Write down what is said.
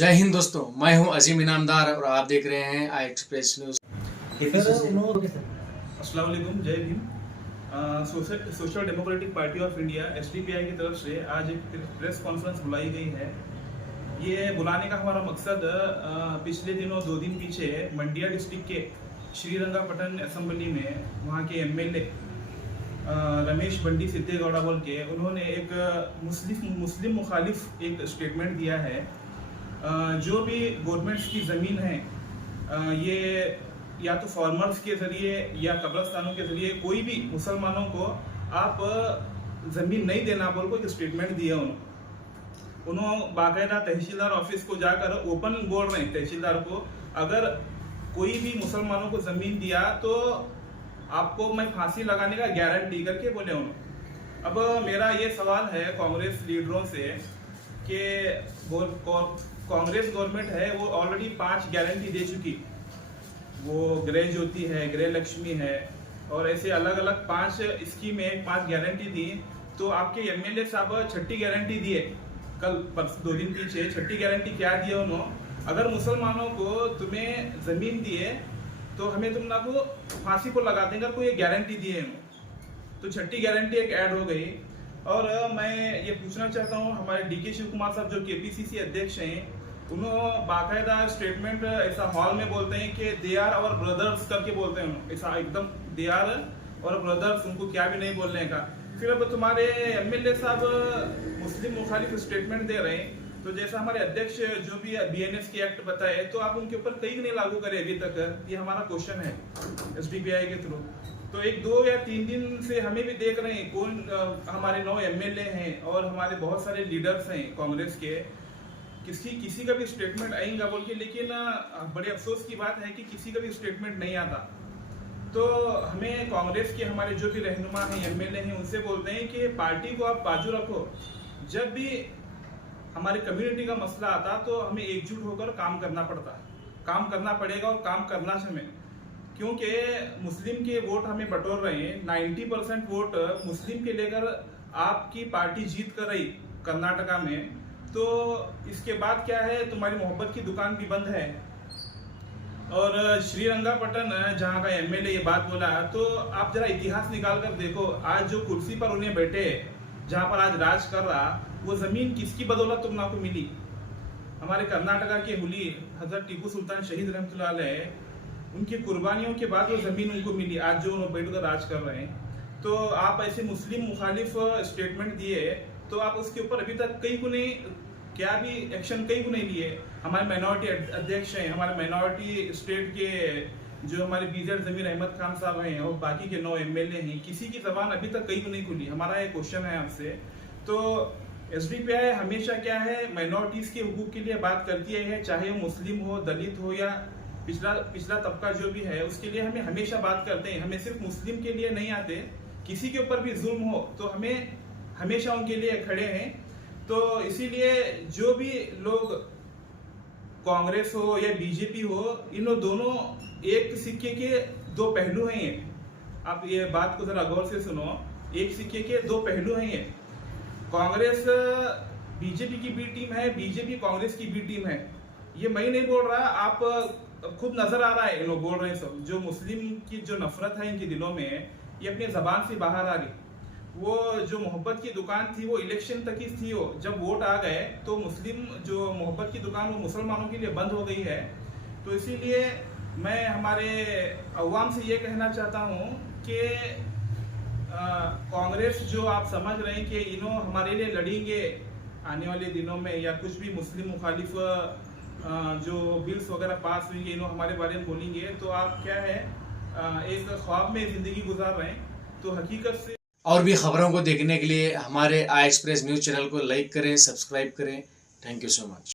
जय हिंद दोस्तों, मैं हूं अजीम इनामदार और आप देख रहे हैं आई एक्सप्रेस न्यूज। अस्सलाम वालेकुम, जय Bhim. Social democratic party of India SDPI की तरफ से आज एक प्रेस कॉन्फ्रेंस बुलाई गई है। ये बुलाने का हमारा मकसद पिछले दिनों 2 दिन पीछे मंडिया डिस्ट्रिक्ट के श्रीरंगापटन असेंबली में वहाँ के एमएलए रमेश बंडी सिद्धेगौड़ा बोल के उन्होंने एक मुस्लिम मुखालिफ एक स्टेटमेंट दिया है। जो भी गवर्नमेंट्स की ज़मीन है ये या तो फार्मर्स के ज़रिए या कब्रस्तानों के ज़रिए कोई भी मुसलमानों को आप ज़मीन नहीं देना बोल को एक स्टेटमेंट दिया उन्होंने बाकायदा तहसीलदार ऑफिस को जाकर ओपन बोल रहे हैं तहसीलदार को, अगर कोई भी मुसलमानों को ज़मीन दिया तो आपको मैं फांसी लगाने का गारंटी करके बोले उन्होंने। अब मेरा ये सवाल है कांग्रेस लीडरों से कि कांग्रेस गवर्नमेंट है वो ऑलरेडी 5 गारंटी दे चुकी, वो गृह ज्योति है, गृह लक्ष्मी है और ऐसे अलग अलग 5 स्कीमें 5 गारंटी दी। तो आपके एमएलए साहब 6ठी गारंटी दिए कल 2 दिन पीछे। 6ठी गारंटी क्या दिए उन्होंने, अगर मुसलमानों को तुम्हें जमीन दिए तो हमें तुम ना को फांसी को लगा देंगे, कोई गारंटी दिए। तो 6ठी गारंटी एक ऐड हो गई। और मैं ये पूछना चाहता हूँ हमारे डीके शिव कुमार साहब जो केपीसीसी अध्यक्ष हैं, उन्होंने बाकायदा स्टेटमेंट ऐसा हॉल में बोलते हैं कि दे आर आवर ब्रदर्स करके बोलते हैं, ऐसा एकदम दे आर और ब्रदर्स, उनको क्या भी नहीं बोलने का। फिर अब तुम्हारे एमएलए साहब मुस्लिम मुखालिफ स्टेटमेंट दे रहे हैं, तो जैसा हमारे अध्यक्ष जो भी बीएनएस के एक्ट बताए तो आप उनके ऊपर कई नहीं लागू करे अभी तक, ये हमारा क्वेश्चन है एसडीपीआई के थ्रू। तो 1, 2 या 3 दिन से हमें भी देख रहे हैं कौन हमारे 9 एमएलए हैं और हमारे बहुत सारे लीडर्स हैं कांग्रेस के, किसी का भी स्टेटमेंट आएगा बोल के, लेकिन बड़े अफसोस की बात है कि किसी का भी स्टेटमेंट नहीं आता। तो हमें कांग्रेस के हमारे जो भी रहनुमा हैं एमएलए हैं उनसे बोलते हैं कि पार्टी को आप बाजू रखो, जब भी हमारे कम्युनिटी का मसला आता तो हमें एकजुट होकर काम करना पड़ेगा और काम करना चाहिए, क्योंकि मुस्लिम के वोट हमें बटोर रहे हैं। 90% वोट मुस्लिम के लेकर आपकी पार्टी जीत कर रही कर्नाटका में, तो इसके बाद क्या है, तुम्हारी मोहब्बत की दुकान भी बंद है। और श्रीरंगापटन जहाँ का एमएलए ये बात बोला, तो आप जरा इतिहास निकाल कर देखो, आज जो कुर्सी पर उन्हें बैठे जहाँ पर आज राज कर रहा, वो जमीन किसकी बदौलत तुम ना को मिली? हमारे कर्नाटका के हुली हजरत टीपू सुल्तान शहीद रहमतुल्लाह अलैह, उनकी कुर्बानियों के बाद वो जमीन उनको मिली, आज जो उन्होंने बैठकर राज कर रहे हैं। तो आप ऐसे मुस्लिम मुखालिफ स्टेटमेंट दिए, तो आप उसके ऊपर अभी तक कई को नहीं, क्या भी एक्शन कई को नहीं लिए। हमारे माइनॉरिटी अध्यक्ष हैं, हमारे माइनॉरिटी स्टेट के जो हमारे बीजर जमीर अहमद खान साहब हैं और बाकी के 9 एमएलए हैं, किसी की जबान अभी तक कई को नहीं खुली। हमारा ये क्वेश्चन है आपसे। तो एसडीपीआई हमेशा क्या है, माइनॉरिटीज के हुकूक के लिए बात करती है, चाहे वो मुस्लिम हो, दलित हो या पिछला तबका जो भी है, उसके लिए हमें हमेशा बात करते हैं। हमें सिर्फ मुस्लिम के लिए नहीं आते, किसी के ऊपर भी जुल्म हो तो हमें हमेशा उनके लिए खड़े हैं। तो इसीलिए जो भी लोग कांग्रेस हो या बीजेपी हो, इन दोनों एक सिक्के के 2 पहलू हैं। आप ये बात को जरा गौर से सुनो, एक सिक्के के 2 पहलू हैं। ये कांग्रेस बीजेपी की बी टीम है, बीजेपी कांग्रेस की बी टीम है। ये मैं नहीं बोल रहा, आप खुद नजर आ रहा है, लोग बोल रहे हैं सब। जो मुस्लिम की जो नफरत है इनके दिलों में, ये अपनी जबान से बाहर आ रही। वो जो मोहब्बत की दुकान थी वो इलेक्शन तक ही थी, वो जब वोट आ गए तो मुस्लिम जो मोहब्बत की दुकान वो मुसलमानों के लिए बंद हो गई है। तो इसीलिए मैं हमारे अवाम से ये कहना चाहता हूँ कि कांग्रेस जो आप समझ रहे हैं कि इन्हों हमारे लिए लड़ेंगे आने वाले दिनों में, या कुछ भी मुस्लिम मुखालिफ जो बिल्स वगैरह पास हुई इन्हों हमारे बारे में बोलेंगे, तो आप क्या है एक ख्वाब में जिंदगी गुजार रहे हैं। तो हकीकत से और भी खबरों को देखने के लिए हमारे आई एक्सप्रेस न्यूज चैनल को लाइक करें, सब्सक्राइब करें। Thank you so much.